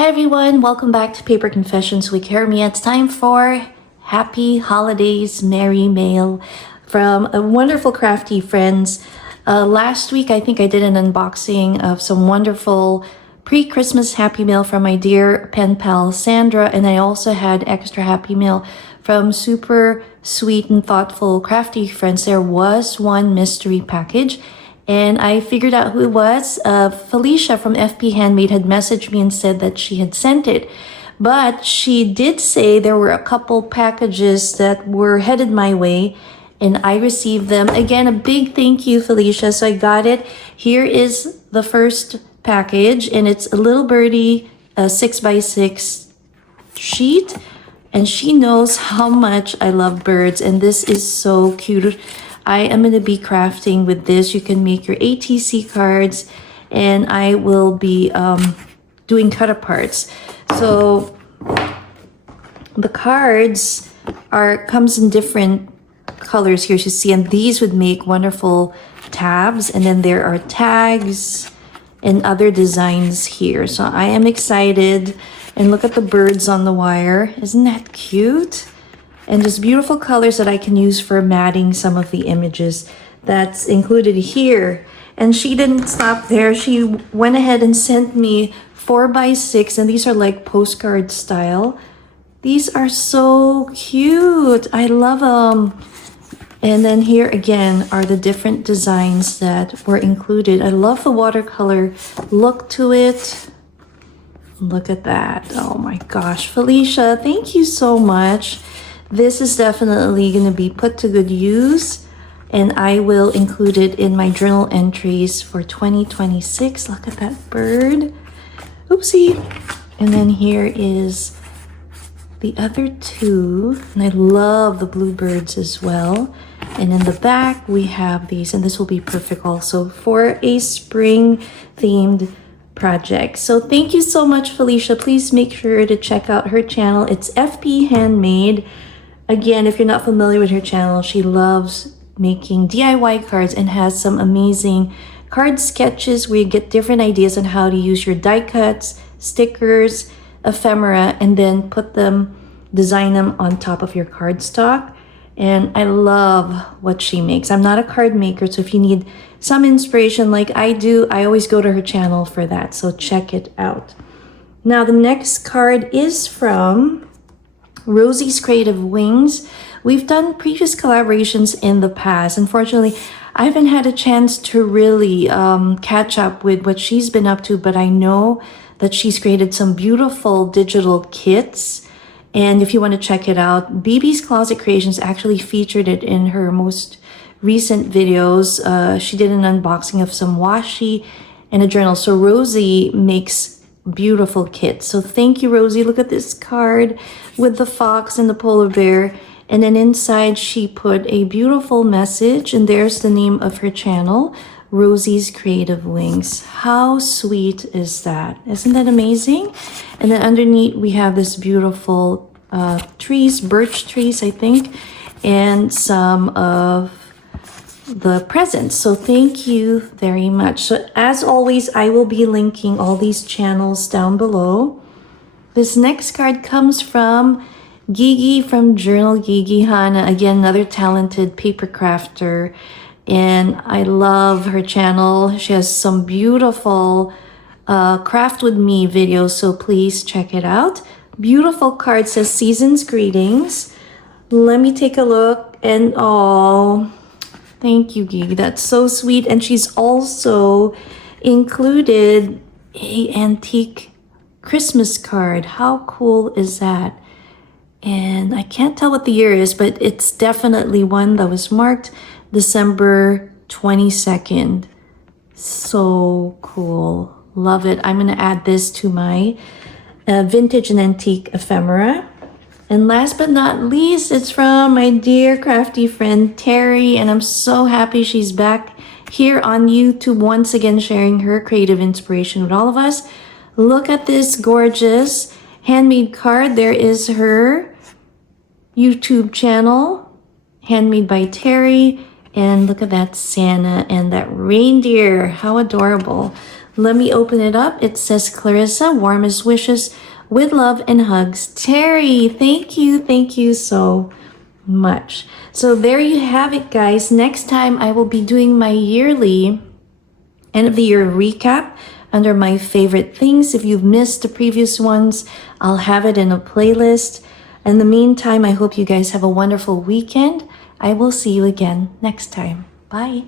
Hi everyone, welcome back to Paper Confessions with Karamia. It's time for Happy Holidays, Merry Mail from a wonderful crafty friends. Last week, I think I did an unboxing of some wonderful pre-Christmas Happy Mail from my dear pen pal Sandra, and I also had extra Happy Mail from super sweet and thoughtful crafty friends. There was one mystery package, and I figured out who it was. Felicia from FP Handmade had messaged me and said that she had sent it. But she did say there were a couple packages that were headed my way, and I received them. Again, a big thank you, Felicia. So I got it. Here is the first package, and it's a little birdie 6x6 sheet. And she knows how much I love birds, and this is so cute. I am going to be crafting with this. You can make your ATC cards, and I will be doing cut-aparts. So the cards comes in different colors here, as you see, and these would make wonderful tabs. And then there are tags and other designs here. So I am excited. And look at the birds on the wire. Isn't that cute? And just beautiful colors that I can use for matting some of the images that's included here. And she didn't stop there. She went ahead and sent me 4x6, and these are like postcard style. These are so cute. I love them. And then here again are the different designs that were included. I love the watercolor look to it. Look at that. Oh my gosh. Felicia, thank you so much. This is definitely going to be put to good use, and I will include it in my journal entries for 2026. Look at that bird. Oopsie. And then here is the other two, and I love the bluebirds as well. And in the back, we have these, and this will be perfect also for a spring themed project. So thank you so much, Felicia. Please make sure to check out her channel. It's FP Handmade. Again, if you're not familiar with her channel, she loves making DIY cards and has some amazing card sketches where you get different ideas on how to use your die cuts, stickers, ephemera, and then design them on top of your cardstock. And I love what she makes. I'm not a card maker, so if you need some inspiration like I do, I always go to her channel for that. So check it out. Now the next card is from Rosie's Creative Wings. We've done previous collaborations in the past. Unfortunately, I haven't had a chance to really catch up with what she's been up to, but I know that she's created some beautiful digital kits. And if you want to check it out, BB's Closet Creations actually featured it in her most recent videos. She did an unboxing of some washi and a journal. So Rosie makes beautiful kits. So thank you, Rosie. Look at this card with the fox and the polar bear. And then inside she put a beautiful message, and there's the name of her channel, Rosie's Creative Wings. How sweet is that? Isn't that amazing? And then underneath we have this beautiful trees, birch trees, I think, and some of the presents. So thank you very much. So as always, I will be linking all these channels down below. This next card comes from Gigi from Journal Gigi Hana. Again, another talented paper crafter, and I love her channel. She has some beautiful craft with me videos, so please check it out. Beautiful card, says season's greetings. Let me take a look, and oh, thank you, Gigi. That's so sweet. And she's also included a antique Christmas card. How cool is that? And I can't tell what the year is, but it's definitely one that was marked December 22nd. So cool. Love it. I'm going to add this to my vintage and antique ephemera. And last but not least, it's from my dear crafty friend Terry, and I'm so happy she's back here on YouTube once again sharing her creative inspiration with all of us. Look at this gorgeous handmade card. There is her YouTube channel, Handmade by Terry, and look at that Santa and that reindeer. How adorable. Let me open it up. It says, Clarissa, warmest wishes with love and hugs. Terry, thank you. Thank you so much. So there you have it, guys. Next time I will be doing my yearly end of the year recap under my favorite things. If you've missed the previous ones, I'll have it in a playlist. In the meantime, I hope you guys have a wonderful weekend. I will see you again next time. Bye.